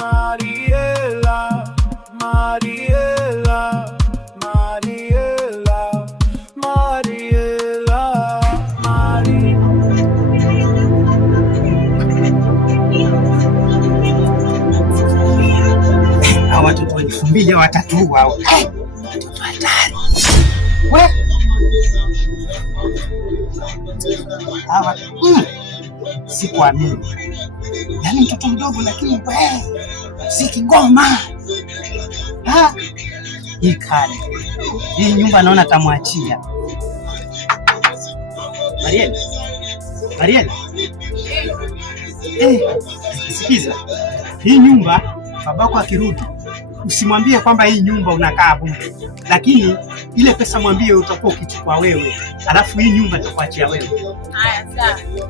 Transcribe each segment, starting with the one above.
Mariela, Mariela, Mariela, Mariela, Hawa watoto wa 2000 watatu hao. Watoto hatari. Wewe. Hawa. Sikuamini. Yaani mtoto mdogo lakini wewe si kigoma. Hii kali. Hii nyumba naona tamwachia. Mariela. Mariela. Sikiza. Hii nyumba babako akirudi usimwambie kwamba hii nyumba unakaa bure. Lakini ile pesa mwambie utakuwa ukichukua wewe. Alafu hii nyumba tutakuachia wewe. Haya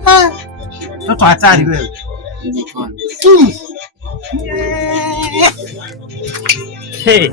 sawa. Mtoto hatari wewe. Hey.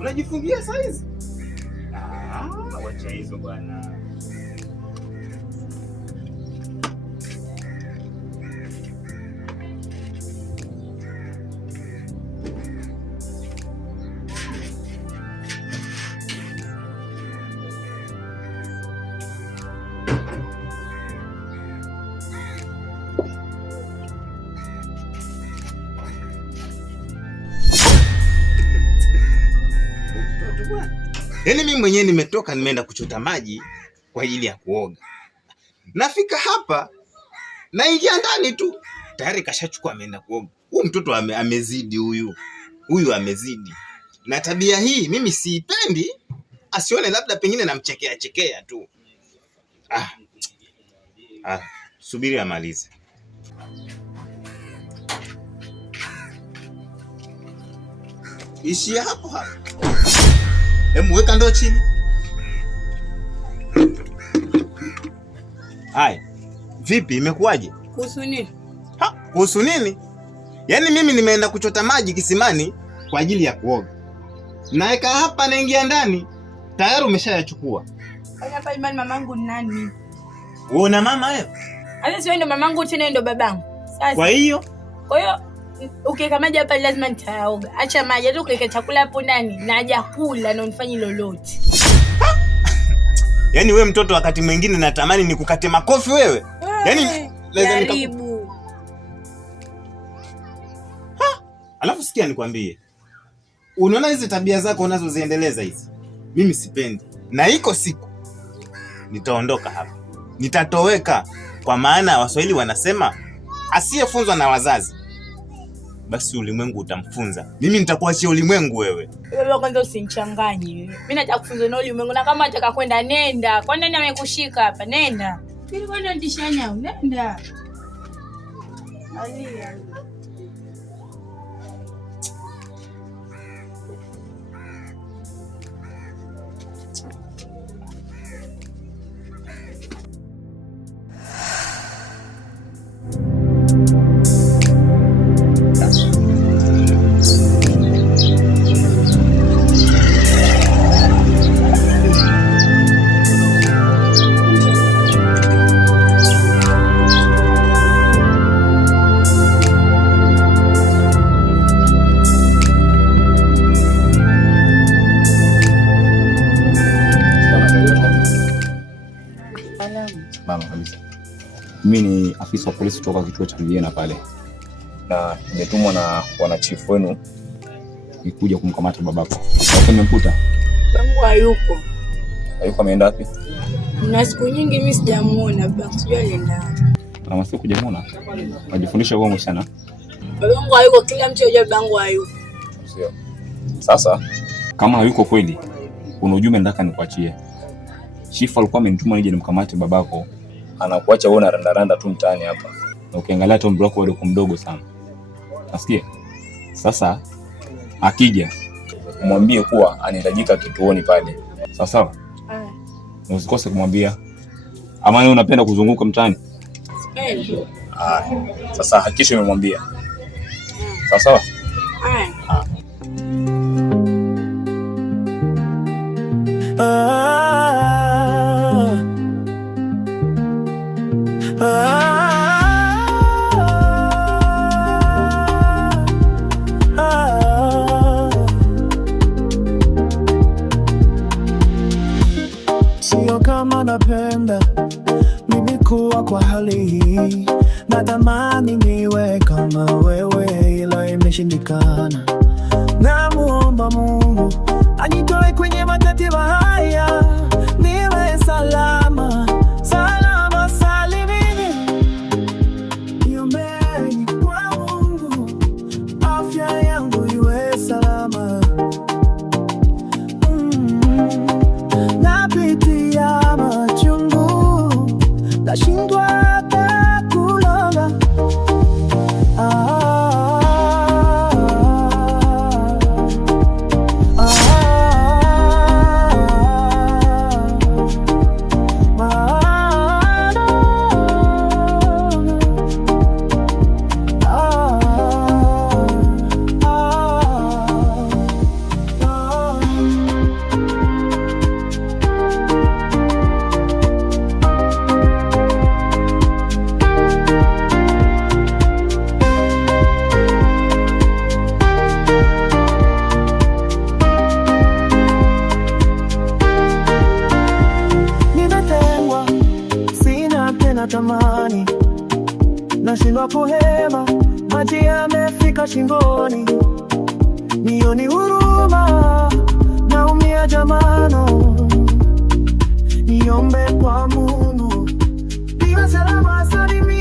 Unajifungia saizi? Wacha hizo bwana. Yaani mimi mwenyewe nimetoka nimeenda kuchota maji kwa ajili ya kuoga. Nafika hapa naingia ndani tu tayari kashachukua ameenda kuoga. Huyu mtoto amezidi huyu. Huyu amezidi. Na tabia hii mimi siipendi, asione labda pengine namchekea chekea tu. Subiri amalize. Ishi hapo hapo. Hebu weka ndoo chini. Hai. Vipi imekuwaje? Kuhusu nini? Kuhusu nini? Yaani mimi nimeenda kuchota maji kisimani kwa ajili ya kuoga. Naeka hapa naingia ndani. Tayari umeshayachukua. Hapa imani mamangu ni nani? Wewe una mama wewe? Hata sio ndo mamangu tena ndo babangu. Sasa. Kwa hiyo ukiweka maji hapa lazima nitaoga. Acha maji, hata ukiweka chakula hapo ndani na haja kula na unifanye lolote. Yaani wewe mtoto wakati mwingine natamani nikukate makofi wewe. Yaani lazima karibu. Alafu sikia nikwambie. Unaona hizi tabia zako unazoziendeleza hizi? Mimi sipendi. Na iko siku nitaondoka hapa. Nitatoweka kwa maana Waswahili wanasema asiyefunzwa na wazazi basi ulimwengu utamfunza. Mimi nitakuachia ulimwengu wewe. Wewe kwanza usinichanganye. Mimi nataka kufunza na ulimwengu na kama nataka kwenda nenda. Kwa nini amekushika hapa? Nenda. Ili kwenda ndishanya, nenda. Alia. Mama kabisa. Mimi ni afisa wa polisi kutoka kituo cha vijana pale. Na nimetumwa na wana chief wenu nikuja kumkamata babako. Sasa nimemkuta. Babangu hayuko. Hayuko, ameenda wapi? Na siku nyingi mimi sijamuona babangu, sijui alienda wapi. Na masiku hujamuona? Unajifundisha uongo sana. Babangu hayuko, kila mtu anajua babangu hayuko. Sio. Sasa kama hayuko kweli, kuna ujumbe nataka nikuachie. Chief alikuwa amenituma nije nimkamate babako. Anakuacha wewe na randaranda tu mtaani hapa. Na ukiangalia tu mdogo wako mdogo sana. Nasikia? Sasa akija mwambie kuwa anahitajika kituoni pale. Sawa sawa? Usikose kumwambia. Ama wewe unapenda kuzunguka mtaani? Sipendi. Sasa hakikisha umemwambia. Sawa sawa? Sio kama napenda mimi kuwa kwa hali hii, natamani niwe kama wewe, ila imeshindikana. Namuomba Mungu anitoe kwenye matatizo haya, niwe salama salama salimini. Niombeni kwa Mungu afya yangu iwe salama. Napitia machungu, nashindwa hata kulala. Nimetengwa, sina tena tamani, nashindwa kuhema, maji yamefika shingoni. Nioni huruma, naumia jamano, niombe kwa Mungu niwe salama salimini.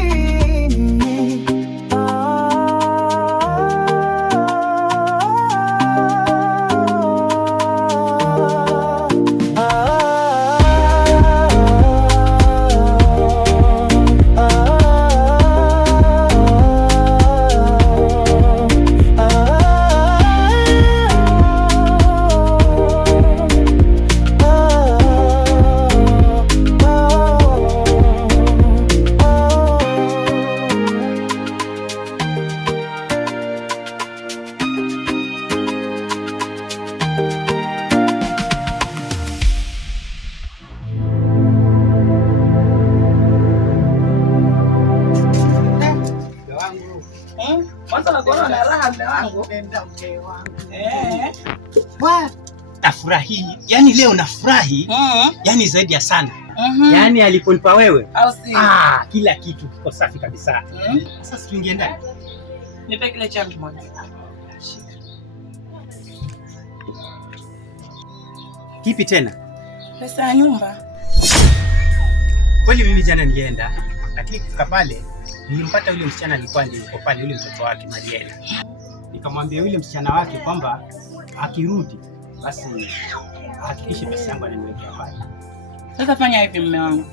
Nafurahi, yani leo nafurahi, yani zaidi ya sana. Yani aliponipa wewe, kila kitu kiko safi kabisa. Sasa tuingie ndani. Nipe kile changu moja. Kipi tena? Pesa ya nyumba. Kweli mimi jana nilienda, lakini kufika pale nilimpata yule msichana alikuwa yuko pale, yule mtoto wake Mariela. Nikamwambia yule msichana wake kwamba akirudi basi hakikishe pesa yangu ananiwekea pale. Sasa fanya hivi mume wangu.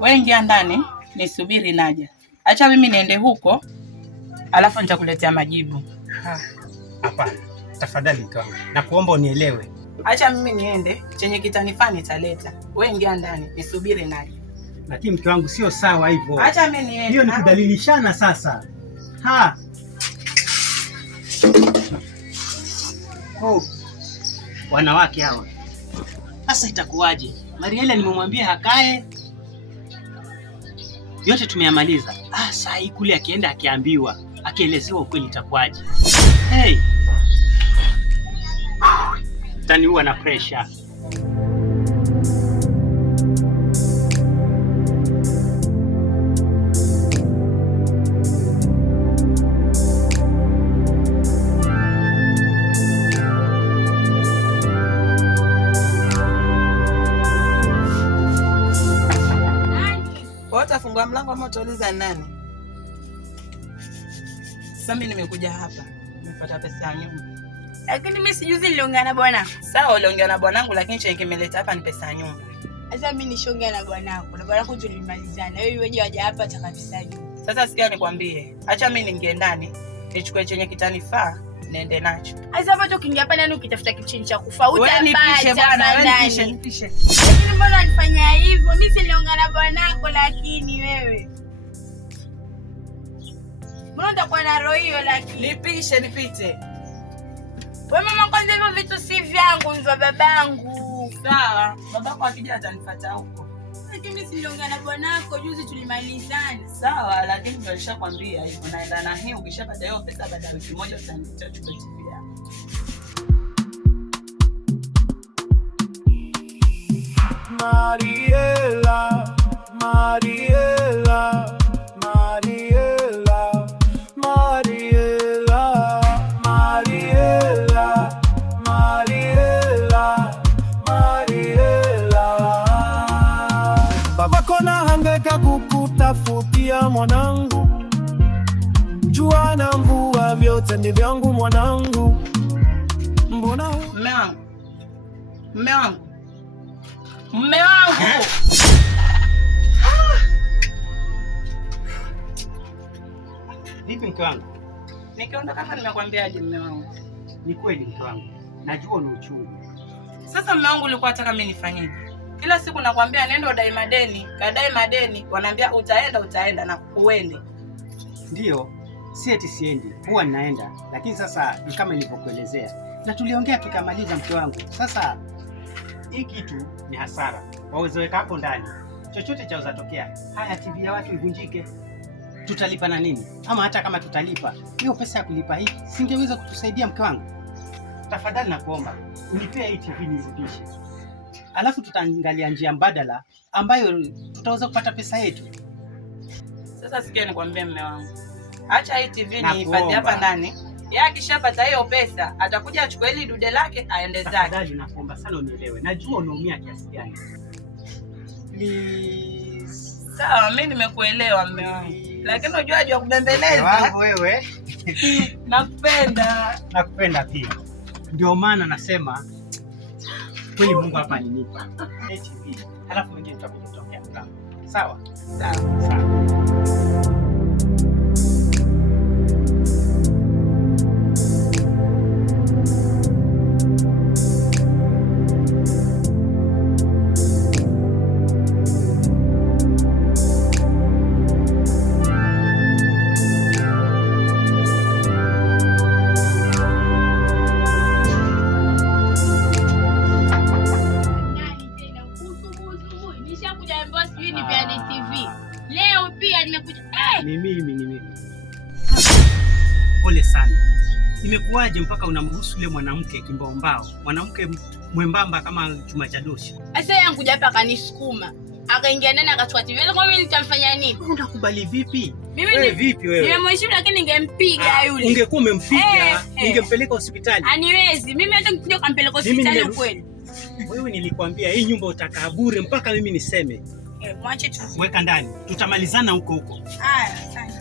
Wewe ingia ndani, nisubiri naja. Acha mimi niende huko, alafu nitakuletea majibu. Hapana. Tafadhali mke wangu, nakuomba unielewe. Acha mimi niende, chenye kitanifaa nitaleta. Wewe ingia ndani, nisubiri naja. Lakini mke wangu sio sawa hivyo. Acha mimi niende. Hiyo ni kudhalilishana sasa. Wanawake hawa. Sasa itakuwaje? Mariela nimemwambia hakae. Yote tumeyamaliza. Saa hii kule akienda akiambiwa, akielezewa ukweli itakuwaje? Hey. Taniua na pressure. Utafungua mlango ama utauliza nani? Sasa mimi nimekuja hapa, nimefuata pesa ya nyumba. Lakini mimi sijuzi niliongea na bwana. Sawa, uliongea na bwanangu, lakini chenye kimeleta hapa ni pesa ya nyumba. Sasa mimi nishongea na bwanangu. Na bwanangu tulimalizana. Wewe waje hapa ataka pesa ya nyumba. Sasa sikia nikwambie. Acha mimi niingie ndani. nichukue chenye kitanifaa niende nacho. Sasa hapo ukiingia hapa ndani ukitafuta kitu cha kufa Wewe nipishe bwana, wewe nipishe. Lakini mbona alifanya hivyo? Mimi siliongea na bwanako, lakini wewe mbona utakuwa na roho hiyo? Lakini Nipishe nipite. wewe mama, kwanza hivyo vitu si vyangu, ni vya babangu. Sawa, babako akija atanifuata huko. Lakini mimi siliongea na bwanako, juzi tulimalizana. Sawa, lakini ndio nishakwambia hivyo, naenda na hii. Ukishapata hiyo pesa baada ya wiki moja utaniletea chukua TV yako. Mariela, Mariela, Mariela, Mariela, Mariela, Mariela, Mariela. Babako na hangaika kukutafutia mwanangu, jua na mvua vyote ni vyangu mwanangu. Mbona Mume wangu. Mume wangu. Mume wangu. Vipi mke wangu? Nikiondoka hapa nimekwambiaje mume wangu? Ni kweli mke wangu, najua ni uchungu. Sasa mume wangu ulikuwa unataka mimi nifanyeje? Kila siku nakwambia nenda udai madeni, kadai madeni, wanaambia utaenda na uende. Ndio, si eti siendi, huwa ninaenda, lakini sasa ni kama nilivyokuelezea na tuliongea tukamaliza mke wangu. Sasa hii kitu ni hasara, wawezeweka hapo ndani, chochote chaweza tokea. Haya, TV ya watu ivunjike, tutalipa na nini? Ama hata kama tutalipa, hiyo pesa ya kulipa hii singeweza kutusaidia mke wangu? Tafadhali nakuomba unipea hii TV nirudishe, alafu tutaangalia njia mbadala ambayo tutaweza kupata pesa yetu. Sasa sikia nikwambie mume wangu, acha hii TV nihifadhi hapa ndani. Yeye akishapata hiyo pesa atakuja achukue ile dude lake aende zake. Tafadhali nakuomba sana unielewe, najua unaumia kiasi gani. Please. Sawa, mimi nimekuelewa mume wangu, lakini unajua kubembeleza wangu wewe. Nakupenda. Nakupenda pia, ndio maana nasema kweli Mungu hapa alinipa TV, halafu mengine tutakuja kutokea mlango. Sawa sawa sawa. Ni mimi. Pole sana. Imekuwaje mpaka unamruhusu yule mwanamke kimbaombao, mwanamke mwembamba kama chuma cha doshi? Sasa yeye anakuja hapa akanisukuma, akaingia ndani akachukua TV. Kwa mimi nitamfanya nini? Unakubali vipi? Wewe vipi wewe? Nimemheshimu lakini ningempiga yule. Ungekuwa umempiga, ningempeleka hospitali. Aniwezi. Mimi hata nikija kumpeleka hospitali kweli. Wewe nilikwambia hii nyumba utakaa bure mpaka mimi niseme. Mwache tu. Weka ndani. Tutamalizana huko. Haya, asante.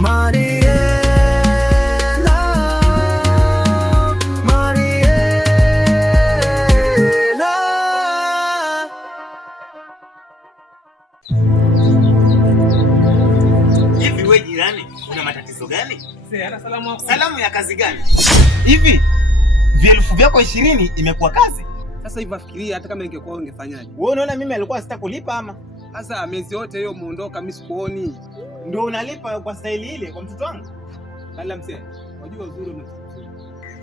Mariela, Mariela. Hivi wewe jirani, una matatizo gani? Salamu ya kazi gani? Hivi vielfu vyako 20 imekuwa kazi? Sasa hivi afikiria hata kama ingekuwa ungefanyaje? Wewe unaona mimi alikuwa sita kulipa ama? Sasa miezi yote hiyo muondoka mimi sikuoni. Ndio unalipa kwa staili ile kwa mtoto wangu? Kala mzee, unajua uzuri una.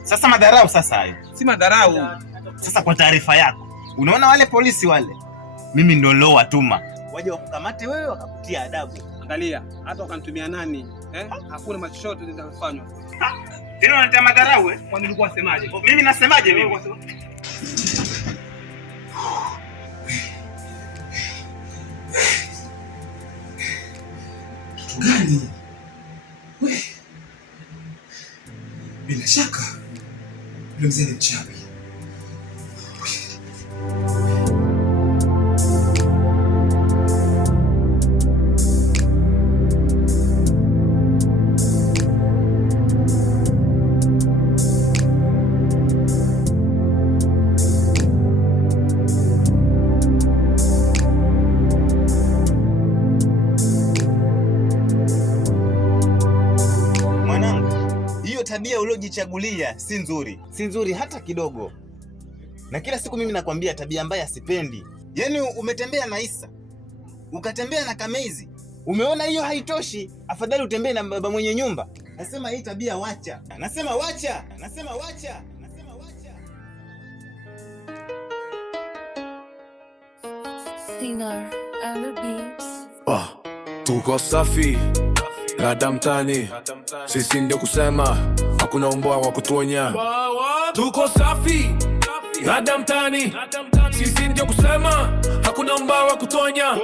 Sasa madharau sasa hayo. Si madharau. Sasa kwa taarifa yako, unaona wale polisi wale? Mimi ndio leo watuma. Waje wakukamate wewe wakakutia adabu. Angalia, hata wakanitumia nani? Hakuna machochote litafanywa. Tena unanitia madharau eh? Kwani nilikuwa nasemaje? Mimi nasemaje mimi? Kitu gani? We, bila shaka yule mzee ni mchawi. tabia uliojichagulia si nzuri, si nzuri hata kidogo. Na kila siku mimi nakwambia tabia mbaya sipendi. Yaani umetembea na Isa, ukatembea na Kamezi, umeona hiyo haitoshi, afadhali utembee na baba mwenye nyumba. Nasema hii tabia wacha, nasema wacha, nasema wacha, nasema wacha. Singer and the beats. Tuko safi rada mtani, sisi ndio kusema hakuna umbwa wa kutuonya. Tuko safi rada mtani, sisi ndio kusema hakuna umbwa wa kutuonya.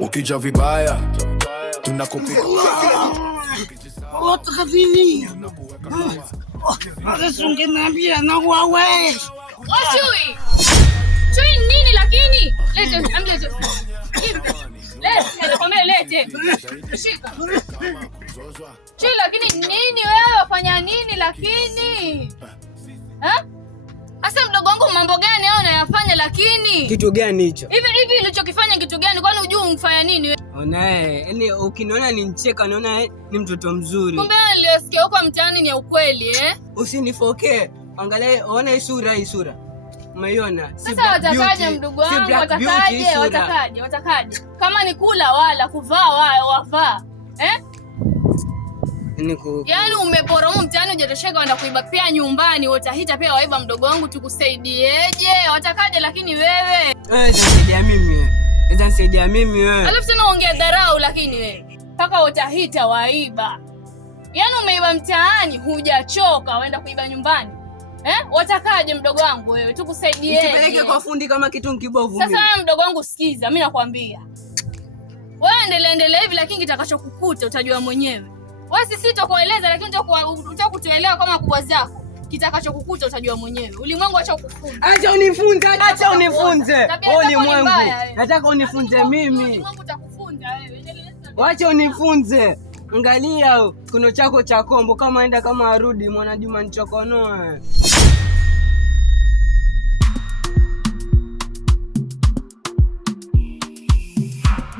Ukija vibaya tunakupiga. Watu kazini. Sasa ungeniambia na wewe. Chui. Chui nini lakini? Lete, amlete. Lete. Shika. Chui lakini nini wewe wafanya nini lakini? Asa mdogo wangu mambo gani hao unayafanya lakini? Kitu gani hicho? Hivi ulichokifanya kitu gani? Kwani unajua umfanya nini wewe? Onae, yani ukiniona nicheka naona ni mtoto mzuri. Kumbe nilisikia huko mtaani ni ukweli Usinifoke. Angalia ona hii sura. Umeiona? Sasa watakaje mdogo wangu? Watakaje? Kama ni kula wala kuvaa wavaa. Yaani umeporomoka mtaani hujatosheka wenda kuiba pia nyumbani, utahita pia waiba mdogo wangu tukusaidieje? Watakaje lakini wewe? Utanisaidia mimi wewe. Alafu tena ongea dharau lakini wewe. Paka utahita waiba. Yaani umeiba mtaani hujachoka waenda kuiba nyumbani. Watakaje mdogo wangu wewe? Tukusaidieje? Nipeleke kwa fundi kama kitu kibovu mimi. Sasa mdogo wangu sikiza, mimi nakwambia. Wewe endelea hivi lakini kitakachokukuta utajua mwenyewe. Wewe sisi tutakueleza lakini utakutuelewa kama kubwa zako. Kitakachokukuta utajua mwenyewe. Ulimwengu acha kukufunza. Acha unifunze. Ulimwengu. Nataka unifunze mimi. Ulimwengu utakufunza wewe. Acha unifunze. Angalia kuno chako cha kombo kama enda kama arudi mwana Juma nichokonoe.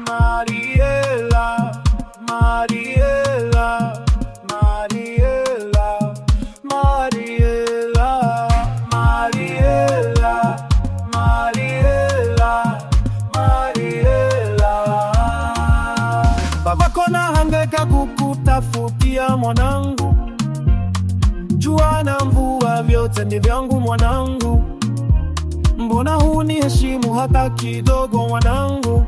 Mariela. Babako nahangaika kukutafutia mwanangu, jua na mvua vyote ni vyangu mwanangu, mbona huniheshimu hata kidogo mwanangu?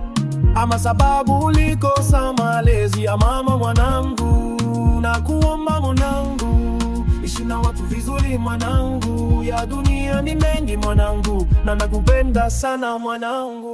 Ama sababu ulikosa malezi ya mama mwanangu? Na kuomba mwanangu, ishi na watu vizuri mwanangu, ya dunia ni mengi mwanangu, na nakupenda sana mwanangu.